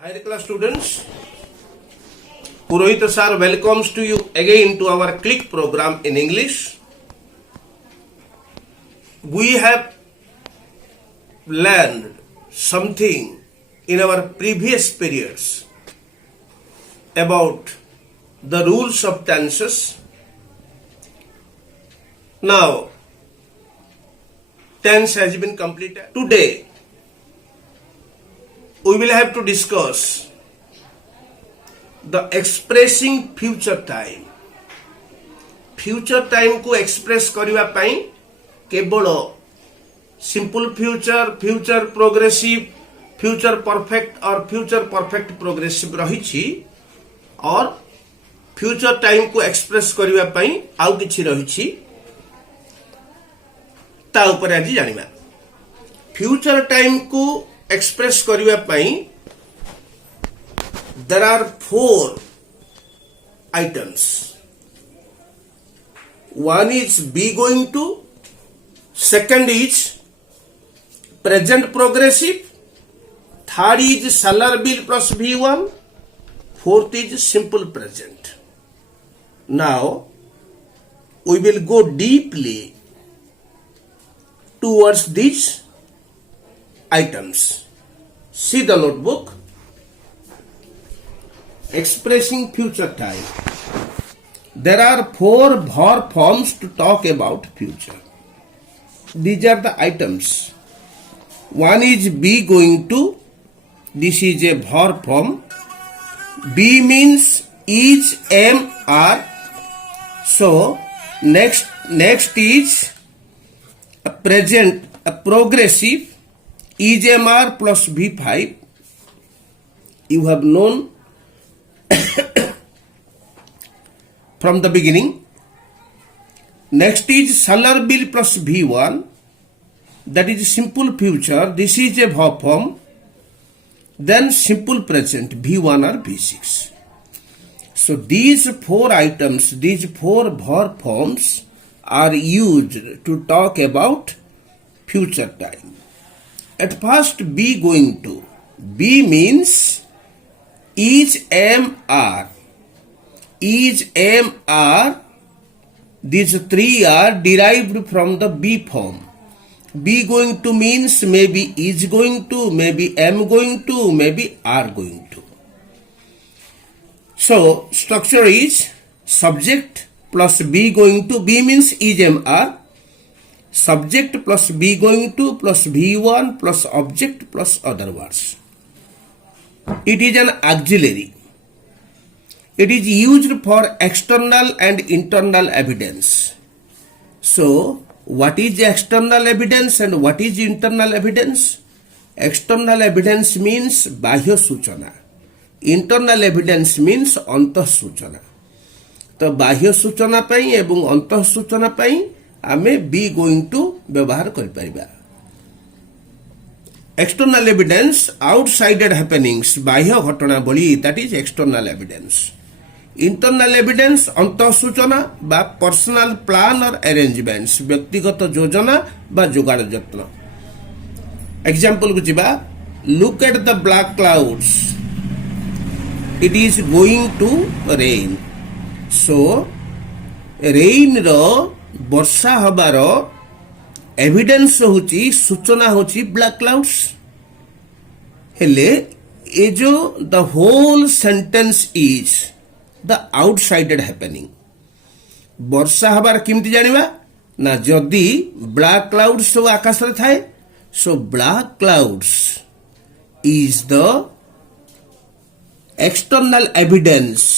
Higher class students, Purohit sir welcomes to you again to our click program in English. We have learned something in our previous periods about the rules of tenses. Now, tense has been completed. Today, we will have to discuss the expressing future time. Future time को express करिवा पाई केवल simple future, future progressive, future perfect और future perfect progressive रही और future time को express करिवा पाई आउ किछि रही ता ऊपर आज जानिबा. Future time को express करिवा pi there are 4 items. One is be going to, second is present progressive, third is shall be plus V1, fourth is simple present. Now we will go deeply towards these items. See the notebook. Expressing future time. There are 4 verb forms to talk about future. These are the items. One is be going to. This is a verb form. Be means is, am, are. So next is a present, a progressive. Is, am, are plus V5. You have known from the beginning. Next is shall be plus V1. That is simple future. This is a verb form. Then simple present V1 or V6. So these 4 items, these 4 verb forms are used to talk about future time. At first, be going to. Be means is, am, are. Is, am, are. These 3 are derived from the be form. Be going to means maybe is going to, maybe am going to, maybe are going to. So, structure is subject plus be going to. Be means is, am, are. Subject plus be going to plus V1 plus object plus other words. It is an auxiliary. It is used for external and internal evidence. So, what is external evidence and what is internal evidence? External evidence means bahya suchana. Internal evidence means antah suchana. तो बाह्य सूचना पाई एवं अंतः सूचना पाई आमे be going to व्यवहार कर परिबा. एक्सटर्नल एविडेंस आउटसाइडेड हैपनिंग्स बाह्य घटना बली that is external evidence. Internal evidence अंतः सूचना बा पर्सनल प्लान और अरेंजमेंट्स व्यक्तिगत योजना बा जोगाड़ यत्न. एग्जांपल को जिबा. Look at the black clouds. It is going to rain. So rain रो वर्षा हबार एविडेंस होची सूचना होची ब्लैक क्लाउड्स. हेले ए जो the whole sentence is the outsided happening. वर्षा हबार किमती जानिबा ना जदी ब्लैक क्लाउड्स सब आकाश रे थाए. So black clouds is the external evidence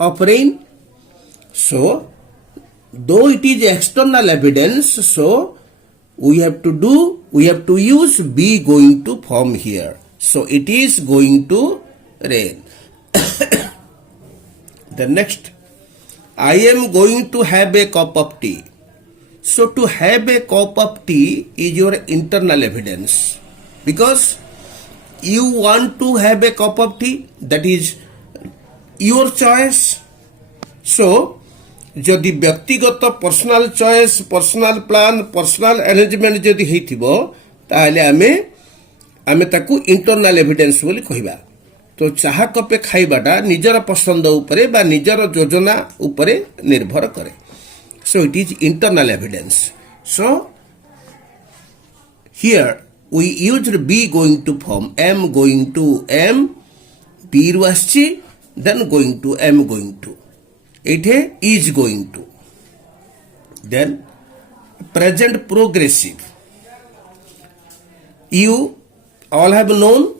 of rain. So though it is external evidence, so we have to use be going to form here. So it is going to rain. The next, I am going to have a cup of tea. So to have a cup of tea is your internal evidence because you want to have a cup of tea. That is your choice. So जदि व्यक्तिगत personal choice, personal plan, personal arrangement जदि हेइथिबो ताले आमे ताकू internal evidence बोली कहिबा. तो चाह कपे खाइबाटा निजर पसंद उपरे बा निजर योजना उपरे निर्भर करे. So it is internal evidence. So here we used be going to form am going to am be ru aschi then going to am going to it is going to. Then present progressive, you all have known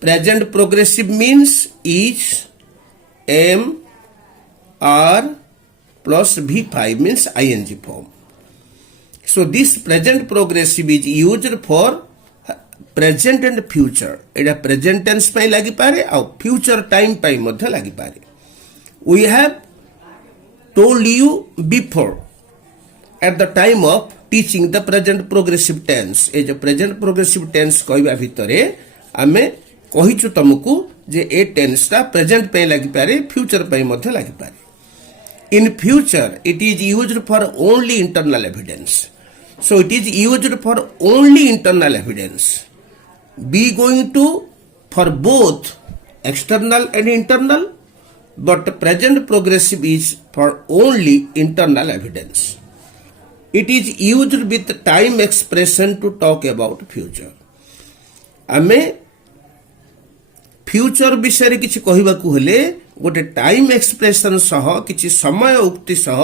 present progressive means is, am, are plus V5 means ing form. So this present progressive is used for present and future. Etah present tense पे लगी पारे और future time पे मध्य लगी पारे. We have told you before at the time of teaching the present progressive tense. ए जो present progressive tense कहबा भितरे आमे कहिचु तुमको जे ए टेंस ता प्रेजेंट पे लगी पारे फ्यूचर पे मध्य लगी पारे. In future it is used for only internal evidence. So it is used for only internal evidence. Be going to for both external and internal, but present progressive is for only internal evidence. It is used with time expression to talk about future. आमे future विषय किसी कहबाकू हेले गोटे time expression सह किसी समय उक्ति सह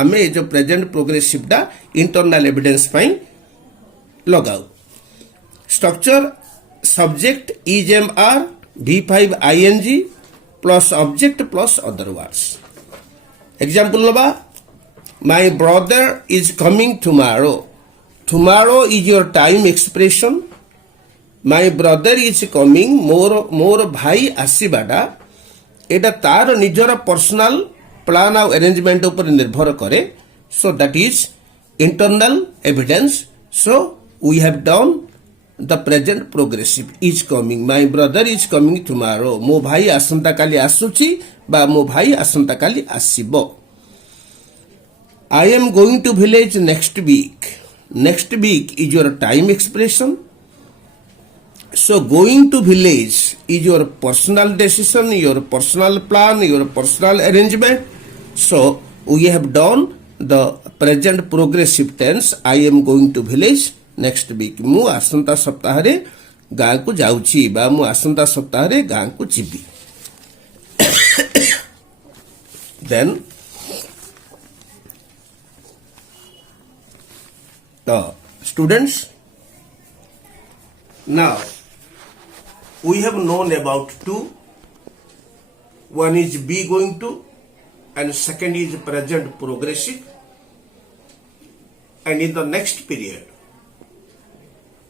आमे जो प्रेजेंट प्रोग्रेसिव दा इंटरनल एविडेंस पाई लगाऊ. Structure subject is am are V5 ing plus object plus other words. Example लबा my brother is coming tomorrow. Tomorrow is your time expression. My brother is coming मोर भाई आसीबाटा एटा तार निजर personal plan और arrangement ऊपर निर्भर करे. So that is internal evidence. So we have done the present progressive is coming. My brother is coming tomorrow. मो भाई आसंता काली आसुची बा मो भाई आसंता काली आसीबो. I am going to village next week. Next week is your time expression. So going to village is your personal decision, your personal plan, your personal arrangement. So we have done the present progressive tense. I am going to village next week. मु आसंता सप्ताह रे गाँ को जाउची बा मु आसंता सप्ताह रे गाँ को GB. Then students, now we have known about two. One is be going to and second is present progressive. And in the next period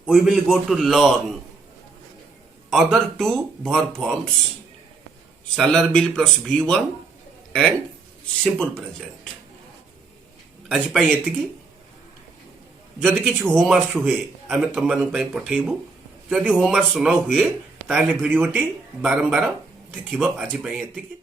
we will go to learn other two verb forms, shall will plus V1 and simple present. आज पाई एतिकी. जदि किछि homework हुए आमे तमन पई पठेइबु. जदि homework न हुए ताले भिडियोटी बारंबार देखिबो. आज पई एतिकी.